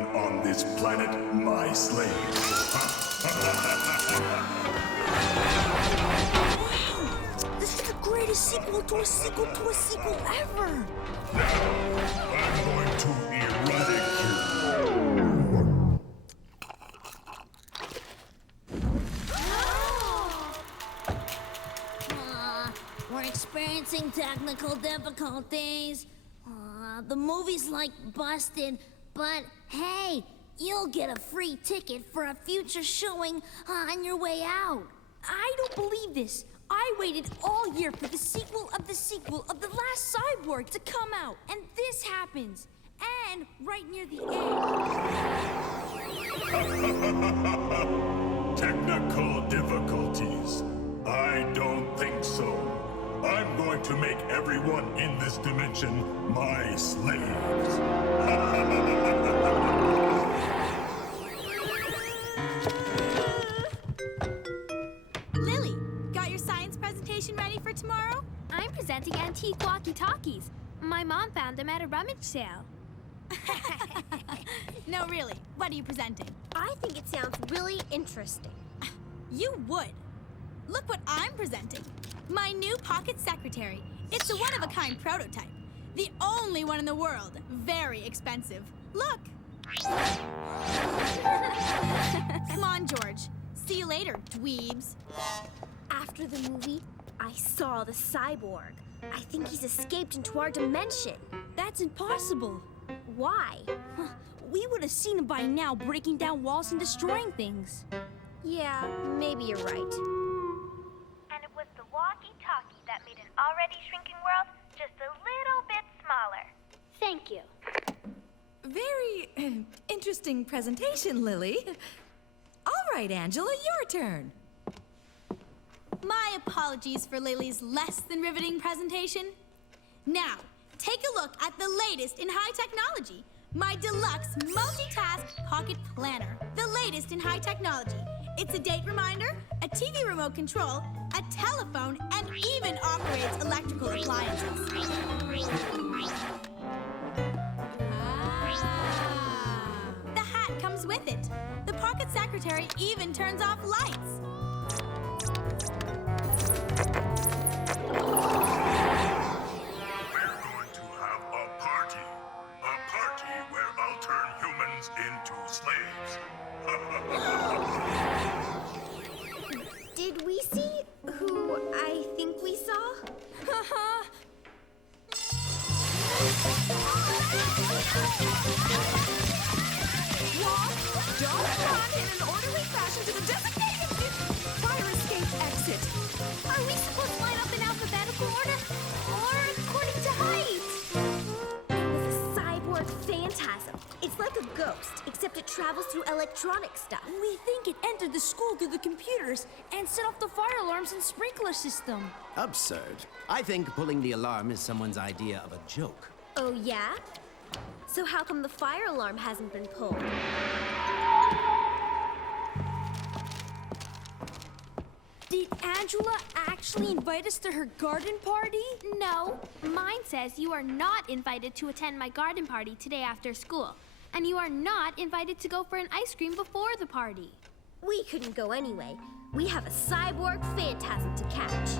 everyone on this planet my slave. This is the greatest sequel to a sequel to a sequel ever! I'm going to eradicate. We're experiencing technical difficulties. The movie's like busted, but hey, you'll get a free ticket for a future showing on your way out. I don't believe this. I waited all year for the sequel of the last Cyborg to come out, and this happens. And right near the end. Technical difficulties? I don't think so. I'm going to make everyone in this dimension my slaves. Lily, got your science presentation ready for tomorrow? I'm presenting antique walkie-talkies. My mom found them at a rummage sale. No, really. What are you presenting? I think it sounds really interesting. You would. Look what I'm presenting. My new pocket secretary. It's a one-of-a-kind prototype. The only one in the world. Very expensive. Look. Come on, George. See you later, dweebs. After the movie, I saw the cyborg. I think he's escaped into our dimension. That's impossible. Why? We would have seen him by now breaking down walls and destroying things. Yeah, maybe you're right. And it was the walkie-talkie that made an already shrinking world just a little bit smaller. Thank you. Very interesting presentation, Lily. All right, Angela, your turn. My apologies for Lily's less than riveting presentation. Now, take a look at the latest in high technology. My deluxe multitask pocket planner. The latest in high technology. It's a date reminder, a TV remote control, a telephone, and even operates electrical appliances. The hat comes with it. The pocket secretary even turns off lights. We're going to have a party. A party where I'll turn humans into slaves. Did we see who I think we saw? Haha! Walk, dodge, run in an orderly fashion to the designated fire escape exit. Are we supposed to line up in alphabetical order? Or according to height? It was a cyborg phantasm. It's like a ghost, except it travels through electronic stuff. We think it entered the school through the computers and set off the fire alarms and sprinkler system. Absurd. I think pulling the alarm is someone's idea of a joke. Oh, yeah? So how come the fire alarm hasn't been pulled? Did Angela actually invite us to her garden party? No. Mine says you are not invited to attend my garden party today after school. And you are not invited to go for an ice cream before the party. We couldn't go anyway. We have a cyborg phantasm to catch.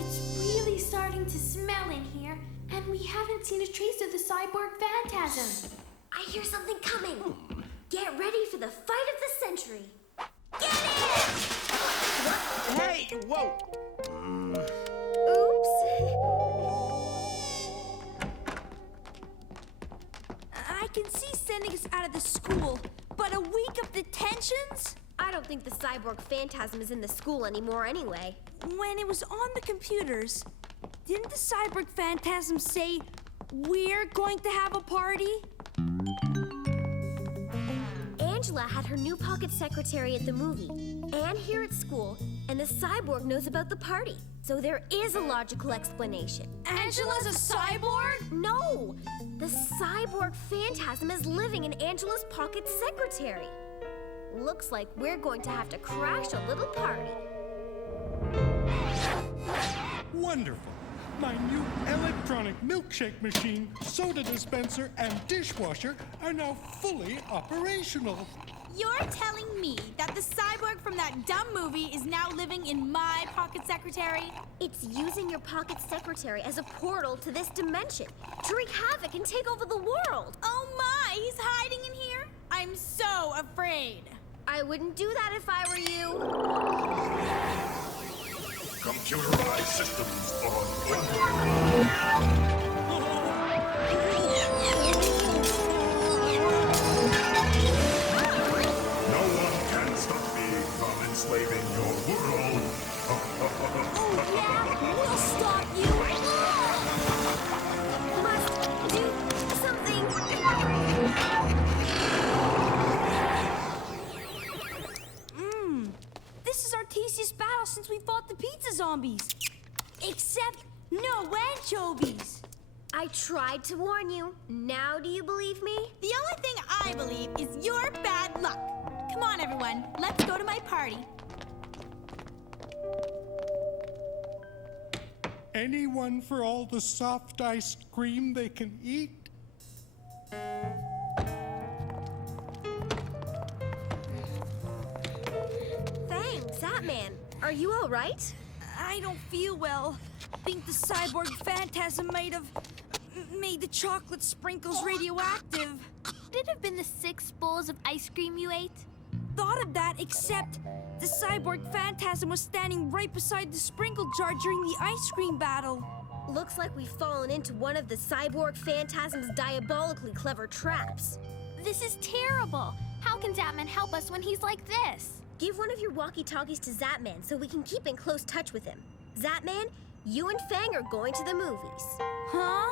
It's really starting to smell in here, and we haven't seen a trace of the Cyborg Phantasm. I hear something coming. Get ready for the fight of the century. Get Hey, whoa! it! Oops. I can see sending us out of the school, but a week of detentions? I don't think the cyborg phantasm is in the school anymore anyway. When it was on the computers, didn't the Cyborg Phantasm say, we're going to have a party? Angela had her new pocket secretary at the movie, and here at school, and the cyborg knows about the party. So there is a logical explanation. Angela's a cyborg? No! The cyborg phantasm is living in Angela's pocket secretary. Looks like we're going to have to crash a little party. Wonderful. My new electronic milkshake machine, soda dispenser, and dishwasher are now fully operational. You're telling me that the cyborg from that dumb movie is now living in my pocket secretary? It's using your pocket secretary as a portal to this dimension to wreak havoc and take over the world. Oh my, he's hiding in here? I'm so afraid. I wouldn't do that if I were you. Computerized systems on No one can stop me from enslaving your world. We'll stop you. Must do something. This is our tastiest battle since we fought the pizza zombies. Except no anchovies. I tried to warn you. Now do you believe me? The only thing I believe is your bad luck. Come on, everyone. Let's go to my party. Anyone for all the soft ice cream they can eat? Fang, Zapman, are you all right? I don't feel well. Think the Cyborg Phantasm might have made the chocolate sprinkles radioactive. Could it have been the 6 bowls of ice cream you ate? Thought of that, except the Cyborg Phantasm was standing right beside the sprinkle jar during the ice cream battle. Looks like we've fallen into one of the Cyborg Phantasm's diabolically clever traps. This is terrible. How can Zapman help us when he's like this? Give one of your walkie-talkies to Zapman so we can keep in close touch with him. Zapman, you and Fang are going to the movies. Huh?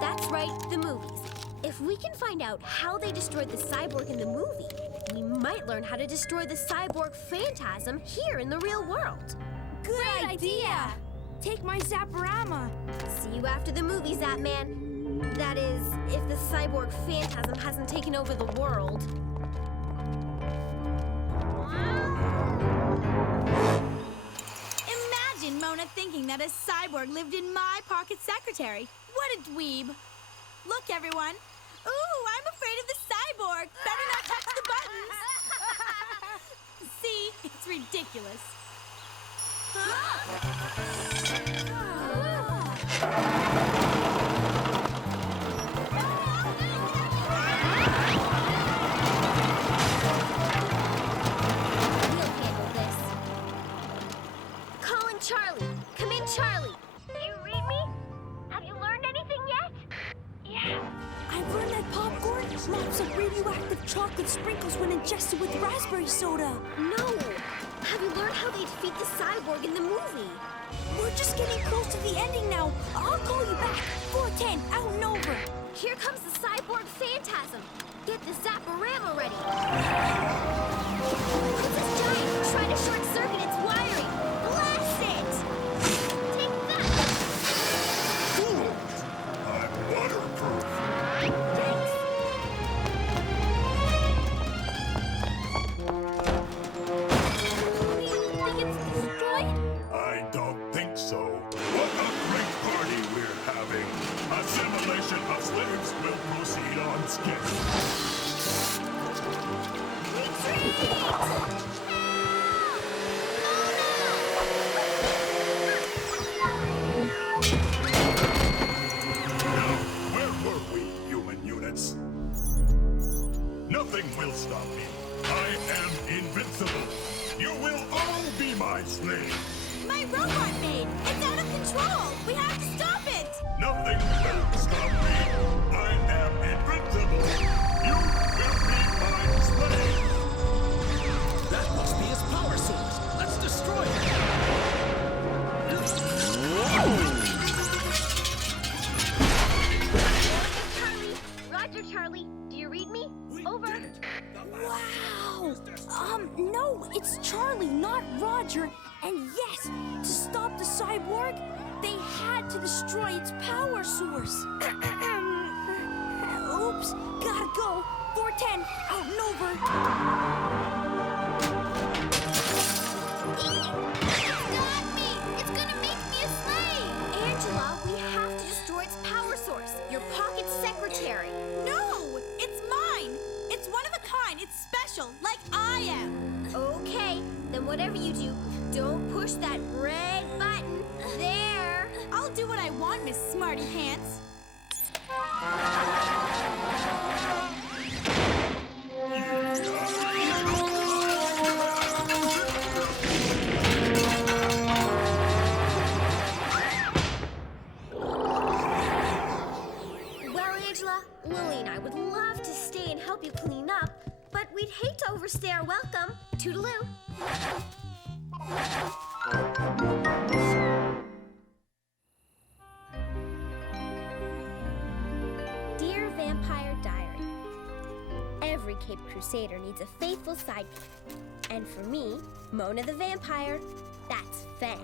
That's right, the movies. If we can find out how they destroyed the cyborg in the movie, we might learn how to destroy the Cyborg Phantasm here in the real world. Good idea! Take my Zaporama. See you after the movies, Zapman. That is, if the Cyborg Phantasm hasn't taken over the world. Imagine Mona thinking that a cyborg lived in my pocket secretary. What a dweeb. Look, everyone. Ooh, I'm afraid of the cyborg. Better not touch the buttons. See? It's ridiculous. We'll handle this. Colin, Charlie. Come in, Charlie. Do you read me? Have you learned anything yet? Yeah. I've learned that popcorn lots of radioactive chocolate sprinkles when ingested with raspberry soda. No. Have you learned how they defeat the cyborg in the movie? We're just getting close to the ending now. I'll call you back. 410, out and over. Here comes the Cyborg Phantasm. Get the Zaporama ready. Princess Giant, try to short circuit its wiring. Blast it! Take that! I'm waterproof. Thanks. You think it's destroyed? I don't think so. What a great party we're having. Assimilation of slaves will proceed on schedule. Now, where were we, human units? Nothing will stop me. I am invincible. You will all be my slaves. My robot maid! It's out of control! We have to stop it! Nothing will stop me. I am invincible. You will be my slave. That must be his power source. Let's destroy it. Charlie. Roger, Charlie. Do you read me? Over. Wow! No, it's Charlie, not Roger. And yes, to stop the cyborg, they had to destroy its power source. Oops, gotta go. 410, out and over. Stop me! It's gonna make me a slave! special, like I am. Okay, then whatever you do, don't push that red button. There. I'll do what I want, Miss Smarty Pants. Well, Angela, Lily and I would love to stay and help you clean up, but we'd hate to overstay our welcome. Toodaloo. Dear Vampire Diary, every Caped Crusader needs a faithful sidekick. And for me, Mona the Vampire, that's Fang.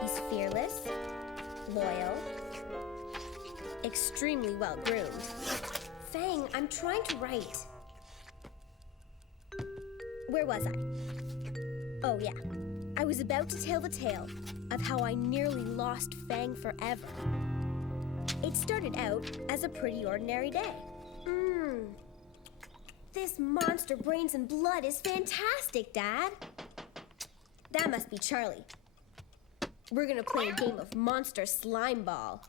He's fearless, loyal, extremely well-groomed. Fang, I'm trying to write. Where was I? Oh, yeah. I was about to tell the tale of how I nearly lost Fang forever. It started out as a pretty ordinary day. This monster brains and blood is fantastic, Dad. That must be Charlie. We're gonna play a game of monster slime ball.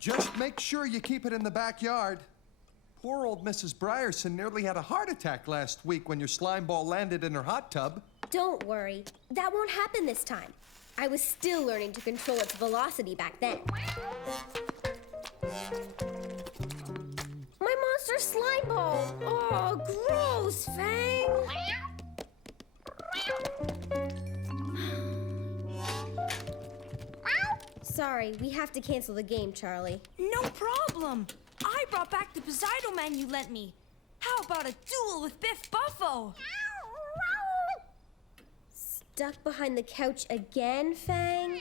Just make sure you keep it in the backyard. Poor old Mrs. Brierson nearly had a heart attack last week when your slime ball landed in her hot tub. Don't worry, that won't happen this time. I was still learning to control its velocity back then. My monster slime ball! Oh, gross, Fang! Sorry, we have to cancel the game, Charlie. No problem. I brought back the Poseidon man you lent me. How about a duel with Biff Buffo? Stuck behind the couch again, Fang?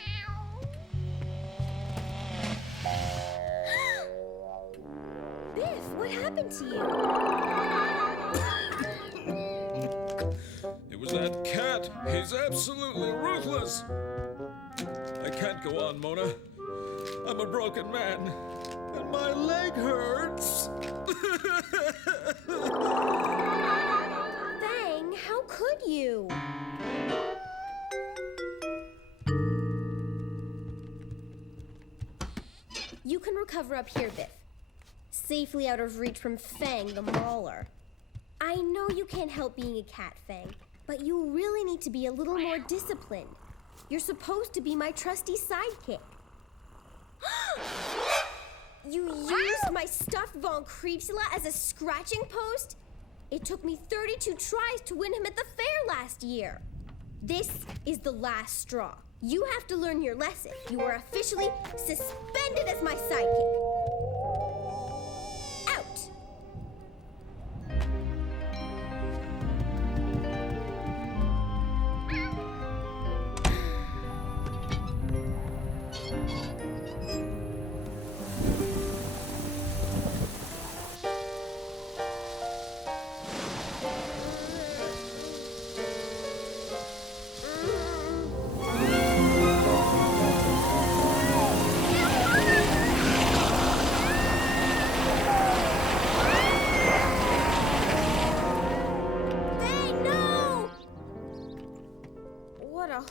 Biff, what happened to you? It was that cat. He's absolutely ruthless. I can't go on, Mona. I'm a broken man, and my leg hurts. Fang, how could you? You can recover up here, Biff. Safely out of reach from Fang the Mauler. I know you can't help being a cat, Fang, but you really need to be a little more disciplined. You're supposed to be my trusty sidekick. You used my stuffed Von Creepsula as a scratching post? It took me 32 tries to win him at the fair last year. This is the last straw. You have to learn your lesson. You are officially suspended as my sidekick. Out!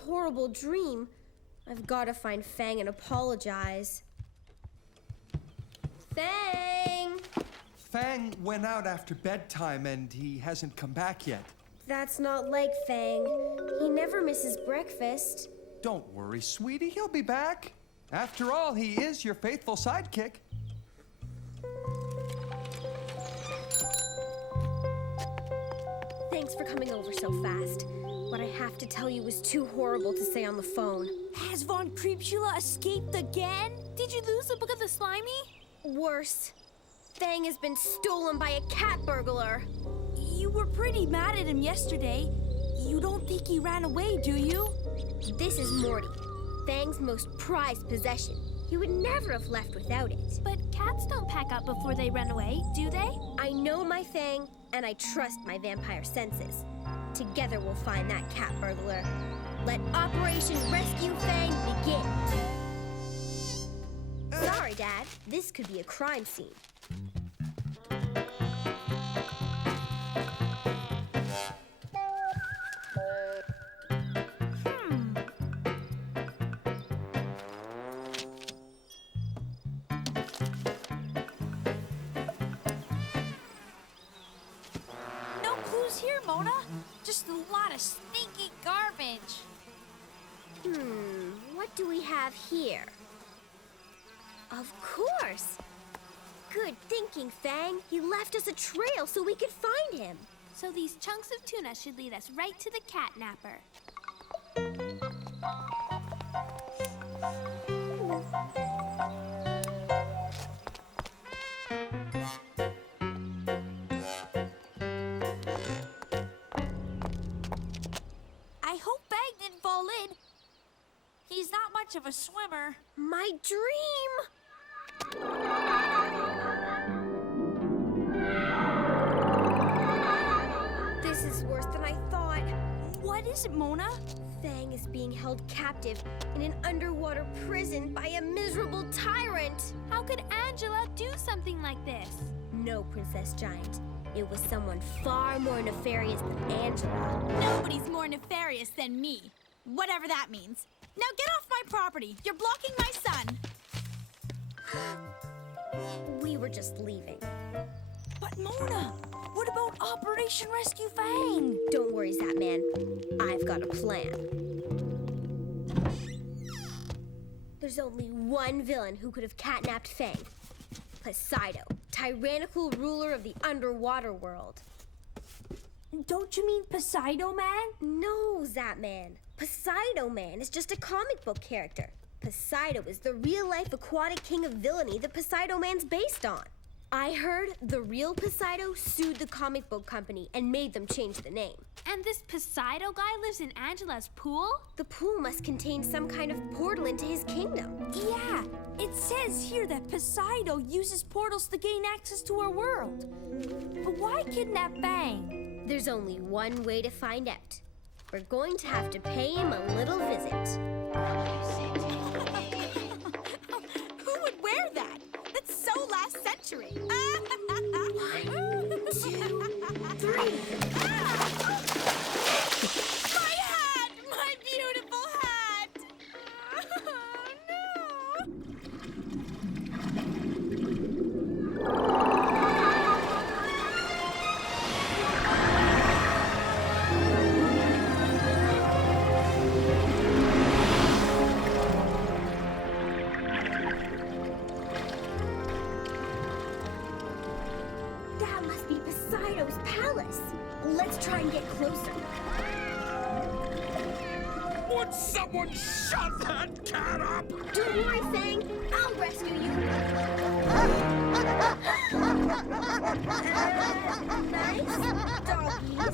Horrible dream. I've got to find Fang and apologize. Fang! Fang went out after bedtime and he hasn't come back yet. That's not like Fang. He never misses breakfast. Don't worry, sweetie. He'll be back. After all, he is your faithful sidekick. Thanks for coming over so fast. What I have to tell you is too horrible to say on the phone. Has Von Creepsula escaped again? Did you lose the Book of the Slimy? Worse. Fang has been stolen by a cat burglar. You were pretty mad at him yesterday. You don't think he ran away, do you? This is Morty, Fang's most prized possession. He would never have left without it. But cats don't pack up before they run away, do they? I know my Fang, and I trust my vampire senses. Together we'll find that cat burglar. Let Operation Rescue Fang begin. Sorry, Dad. This could be a crime scene. just a lot of stinky garbage. What do we have here? Of course! Good thinking, Fang. He left us a trail so we could find him. So these chunks of tuna should lead us right to the catnapper. I hope Fang didn't fall in. He's not much of a swimmer. My dream! This is worse than I thought. What is it, Mona? Fang is being held captive in an underwater prison by a miserable tyrant. How could Angela do something like this? No, Princess Giant. It was someone far more nefarious than Angela. Nobody's more nefarious than me. Whatever that means. Now get off my property. You're blocking my son. We were just leaving. But Mona, what about Operation Rescue Fang? Don't worry, Zapman. I've got a plan. There's only one villain who could have catnapped Fang. Poseidon, tyrannical ruler of the underwater world. Don't you mean Poseidon Man? No, Zapman. Poseidon Man is just a comic book character. Poseidon is the real-life aquatic king of villainy that Poseidon Man's based on. I heard the real Poseidon sued the comic book company and made them change the name. And this Poseidon guy lives in Angela's pool? The pool must contain some kind of portal into his kingdom. Yeah, it says here that Poseidon uses portals to gain access to our world. But why kidnap Fang? There's only one way to find out. We're going to have to pay him a little visit. Who would wear that? That's so last century. 1, 2, 3. My hat! My beautiful hat! That must be Poseidon's palace. Let's try and get closer. Would someone shut that cat up? Don't worry, Fang. I'll rescue you. Nice doggies.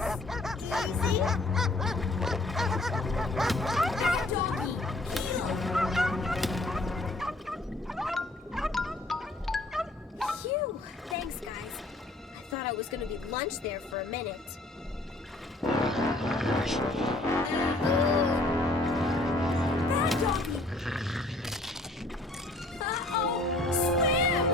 Easy. Doggy, heel. Phew. Thanks, guys. I thought I was going to be lunch there for a minute. Bad doggy! Uh-oh! Swim!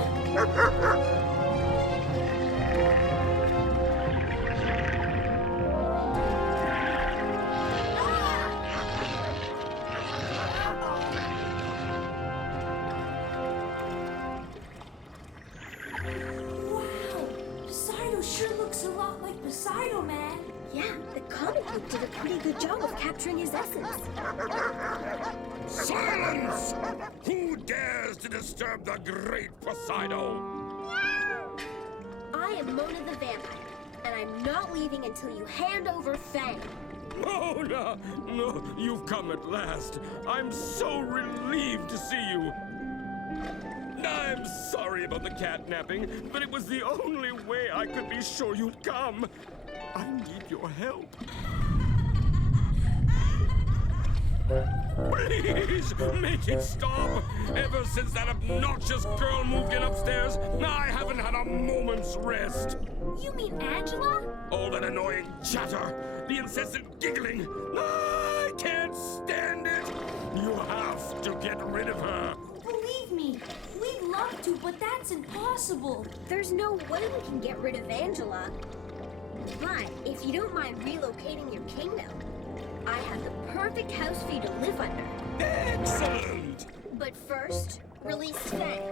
Wow! Poseidon sure looks a lot like Poseidon Man. Yeah, the comic book did a pretty good job of capturing his essence. Silence! Who dares to disturb the great Poseidon? I am Mona the Vampire, and I'm not leaving until you hand over Fang. Mona! No, you've come at last. I'm so relieved to see you. I'm sorry about the catnapping, but it was the only way I could be sure you'd come. I need your help. Please, make it stop! Ever since that obnoxious girl moved in upstairs, I haven't had a moment's rest. You mean Angela? All that annoying chatter, the incessant giggling. I can't stand it! You have to get rid of her. Believe me, we'd love to, but that's impossible. There's no way we can get rid of Angela. But if you don't mind relocating your kingdom, I have the perfect house for you to live under. Excellent! But first, release Fang.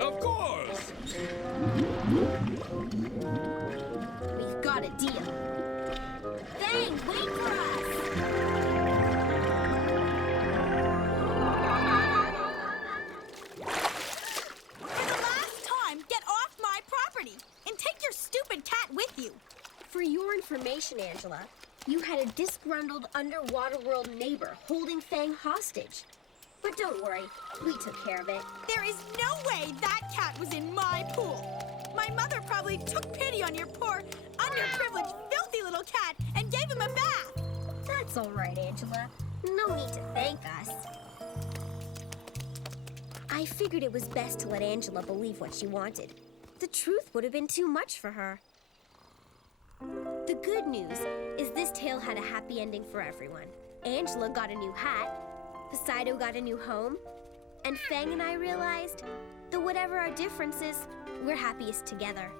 Of course! We've got a deal. Fang, wait for us! For the last time, get off my property and take your stupid cat with you. For your information, Angela, you had a disgruntled underwater world neighbor holding Fang hostage. But don't worry, we took care of it. There is no way that cat was in my pool. My mother probably took pity on your poor, underprivileged, filthy little cat and gave him a bath. That's all right, Angela. No need to thank us. I figured it was best to let Angela believe what she wanted. The truth would have been too much for her. The good news is this tale had a happy ending for everyone. Angela got a new hat, Poseidon got a new home, and Fang and I realized that whatever our differences, we're happiest together.